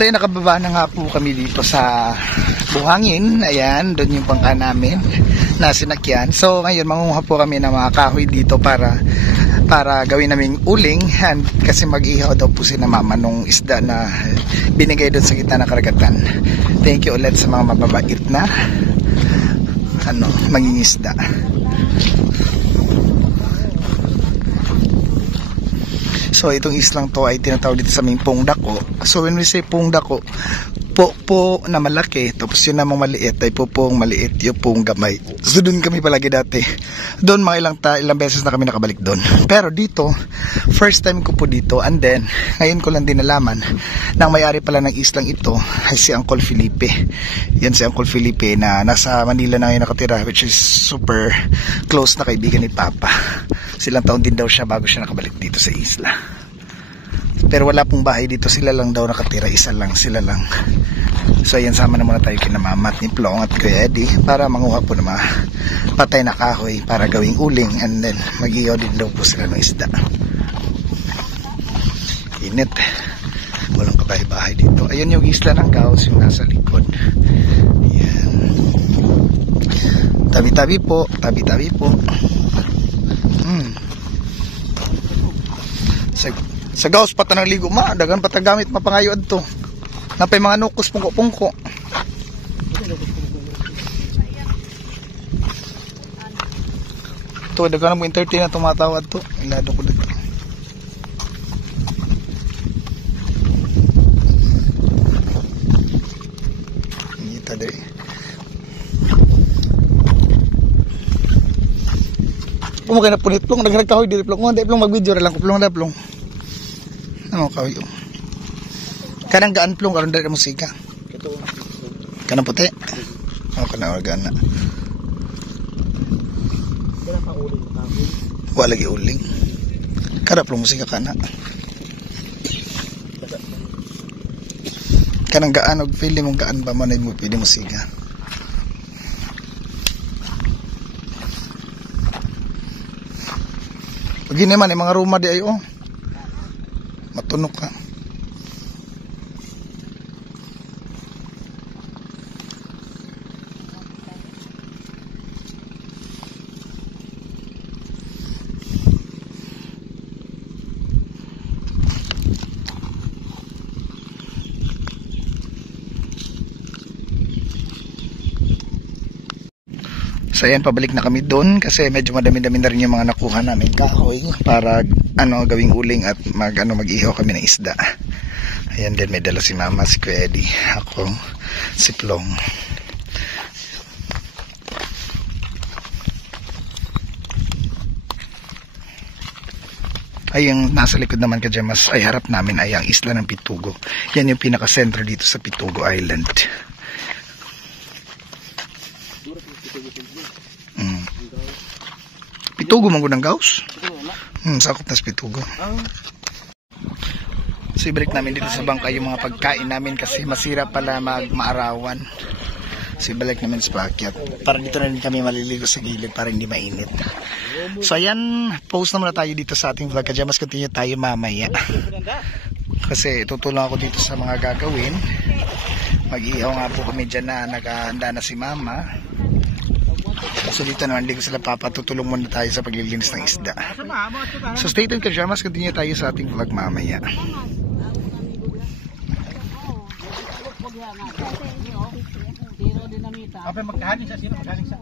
So yun, nakababa na nga po kami dito sa buhangin. Ayan, doon yung bangka namin na sinakyan. So ngayon, mangunguha po kami ng mga kahoy dito para gawin naming uling. And kasi mag-ihaw daw po si na mama nung isda na binigay doon sa gitna ng karagatan. Thank you ulit sa mga mababait na mangingisda. So itong islang to ay tinatawag dito sa aming Pong Dako. So when we say Pong Dako, po na malaki, tapos yun namang maliit ay pong maliit, yung pong gamay. So doon kami palagi dati. Doon mga ilang beses na kami nakabalik doon. Pero dito, first time ko po dito, and then ngayon ko lang din nalaman na ang may-ari pala ng islang ito ay si Uncle Felipe. Yan si Uncle Felipe na nasa Manila na ngayon nakatira, which is super close na kaibigan ni Papa. Silang taon din daw siya bago siya nakabalik dito sa isla. Pero wala pong bahay dito, sila lang daw nakatira, sila lang. So ayan, sama na muna tayo kina mama at ni Plong at Kuya Eddie para manguha po ng mga patay na kahoy para gawing uling, and then mag-ihaw din daw po sila ng isda. Init, walang kabahay-bahay dito. Ayan yung isla ng Gaos, yung nasa likod. Ayan, tabi-tabi po. Sa Gaos pata ng ligo ma, dagan patagamit mapangayo adto. Napay mga nukos pungko-pungko. To dagan mo entertain na tumatawad to. Ilado ko dito. Ngita dai. Kumo kay na punit Plong, nagkahoy dili Plong. Mo dai Plong mag-video ra lang ko Plong da Plong. Ano kahoy yung kanang gaan Plong karon dali musika kanang puti kanang organ na wala lagi uling kada Plong musika kana kanang gaan og pili mong gaan ba man ay mo pili musika. Pag naman mga ruma di ayo matunok ka. So ayan, pabalik na kami doon kasi medyo madami-dami na rin yung mga nakuha namin kahoy para gawing uling at mag-ihaw kami ng isda. Ayan din, may dala si mama, si Kuya Eddie, ako, si Plong. Ay yung nasa likod naman ka dyan, mas ay harap namin ay ang isla ng Pitugo. Yan yung pinaka-sentro dito sa Pitugo Island. Pitugo manggunang Gaos? Sakop na sa Pitugo. So ibalik namin dito sa bangka yung mga pagkain namin kasi masira pala maarawan. So ibalik namin sa pakyat. Para dito na rin kami maliligo sa gilid para hindi mainit. So ayan, post na muna tayo dito sa ating vlog. Kaya mas continue tayo mamaya. Kasi tutulong ako dito sa mga gagawin. Mag-ihaw nga po kami dyan na naghahanda na si mama. So dito naman, hindi ko sila papatutulong muna tayo sa paglilinis ng isda. So stay tuned ka dyan, mas continue tayo sa ating vlog mamaya. Apa magkahanin sa sino? Magkahanin sa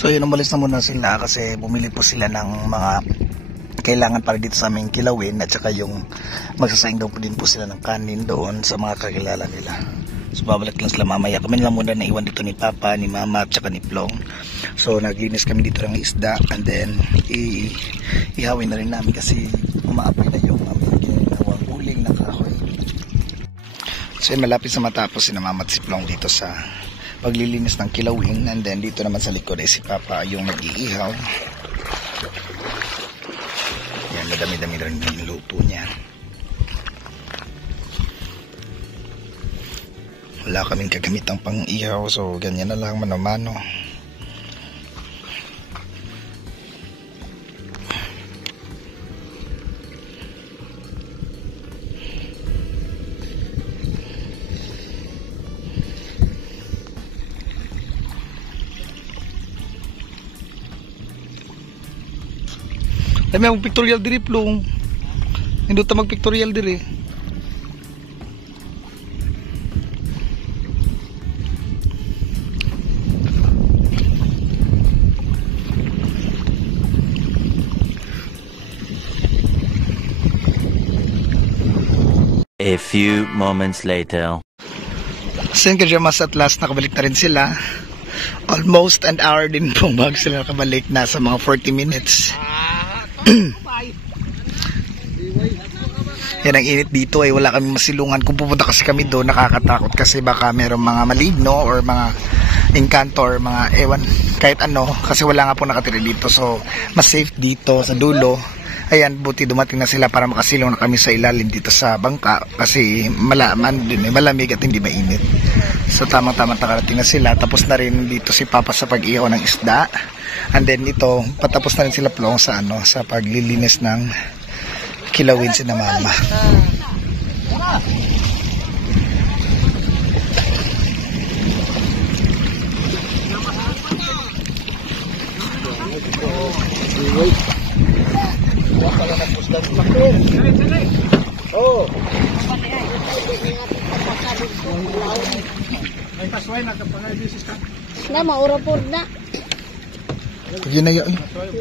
So yun, umalis na muna sila kasi bumili po sila ng mga kailangan para dito sa aming kilawin at saka yung magsasaing daw po din po sila ng kanin doon sa mga kakilala nila. So babalik lang sila mamaya. Kami lang muna naiwan dito ni Papa, ni Mama at saka ni Plong. So naglinis kami dito ng isda and then ihawin na rin namin kasi umaapoy na yung aming ginawang uling na kahoy. So yun, malapit sa matapos si Mama at si Plong dito sa paglilinis ng kilawin, and then dito naman sa likod ay si Papa yung nag-iihaw. Yan, madami-dami rin yung luto niya. Wala kaming kagamitang pang-ihaw, so ganyan na lang, mano-mano. Dami akong pictorial diri, Plong. Hindi ta mag-pictorial diri. A few moments later. So yun, kajamas, at last nakabalik na rin sila. Almost an hour din pong bago sila nakabalik, nasa mga 40 minutes. Yan ang init dito ay wala kami masilungan. Kung pupunta kasi kami doon, nakakatakot kasi baka merong mga maligno or mga engkanto or mga ewan, kahit ano, kasi wala nga po nakatira dito. So mas safe dito sa dulo. Ayan, buti dumating na sila para makasilong na kami sa ilalim dito sa bangka kasi malamig at hindi mainit. So tamang-tamang nakarating na sila. Tapos na rin dito si Papa sa pag-ihaw ng isda. And then ito, patapos na rin sila, Plong, sa sa paglilinis ng kilawin si na Mama. Na maurapod na. Yun na yun.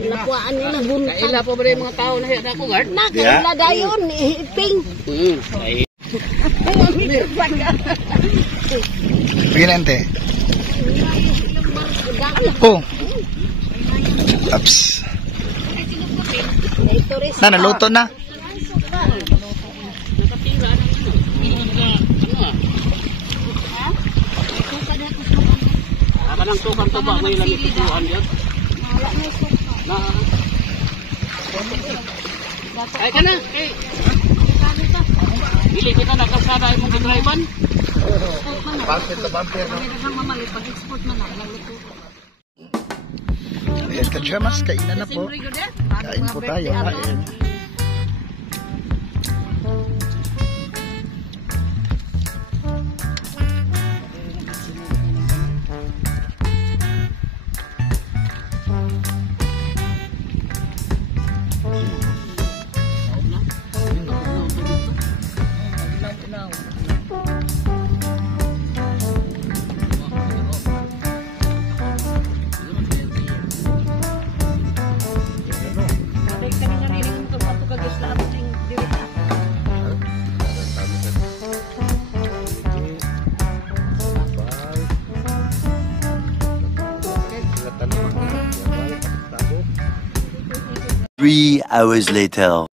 Nakuhaan nila bunta. Kaila pa ba rin mga tao na hiyada ko, guard? Na, kaila dayon, ihiping. Bigyan ante. Oh. Ups. Na, naluto na. Kanang tukang taba may lagi tutuan diyan. Ay kana, eh. Dili kita nakasada imong gidrivean. Bumper to bumper. Ayan, kajamas, kainan na po. Kain po tayo. Kain. Three hours later.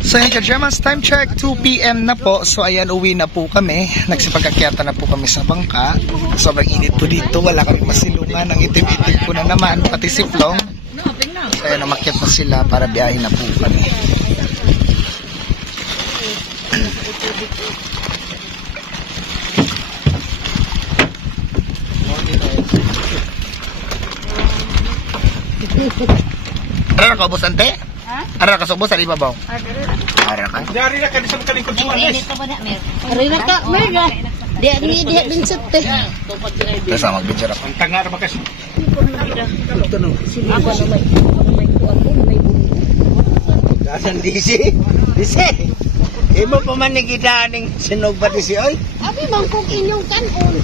So yun, kajamas, time check, 2 PM na po. So ayan, uwi na po kami. Nagsipagkakyata na po kami sa bangka. Sobrang init po dito, wala kami masilungan. Ang itim-itim po na naman, pati si Plong. So ayan, umakyat na sila para biyahin na po kami. Ara ka ubos, ante? Ara ka subos, ari babaw? Ara ka? Dari na ka sa kalingkod mo. Rina ka, mega. Dia din sete. Terus sama bicara. Ang tanga ra makas. Dasan disi. Imo pa man ni kita ning sinog ba disi oy? Abi man kung inyong kanon.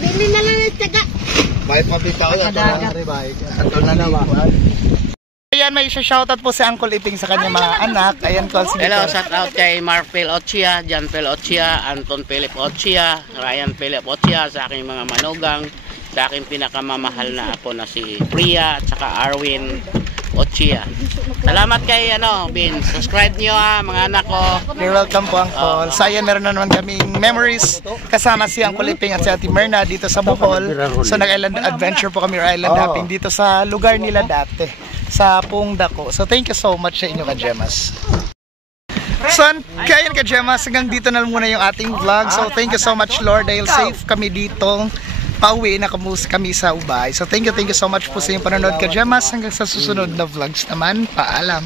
Dili na lang taga. May pabitaw ya to. Ato na nawa. ayan, may shoutout po si Uncle Iping sa kanyang mga anak. Ayan, call si Hello, shout out kay Mark Phil Ochia, John Phil Ochia, Anton Philip Ochia, Ryan Philip Ochia, sa aking mga manugang, sa aking pinakamamahal na apo na si Priya at saka Arwin Ochia. Salamat kay Bin. Subscribe niyo mga anak ko. You're welcome po, Uncle. So ayan, meron na naman kaming memories kasama si Uncle Iping at si Ate Merna dito sa Bohol. So nag-island adventure po kami or island hopping dito sa lugar nila dati, sa Pungdako. So thank you so much sa inyo, Kajemas. So kaya yun, Kajemas, hanggang dito na muna yung ating vlog. So thank you so much, Lord, dahil safe kami dito. Pauwi na kami sa Ubay. So thank you so much po sa inyong panonood, Kajemas. Hanggang sa susunod na vlogs naman. Paalam.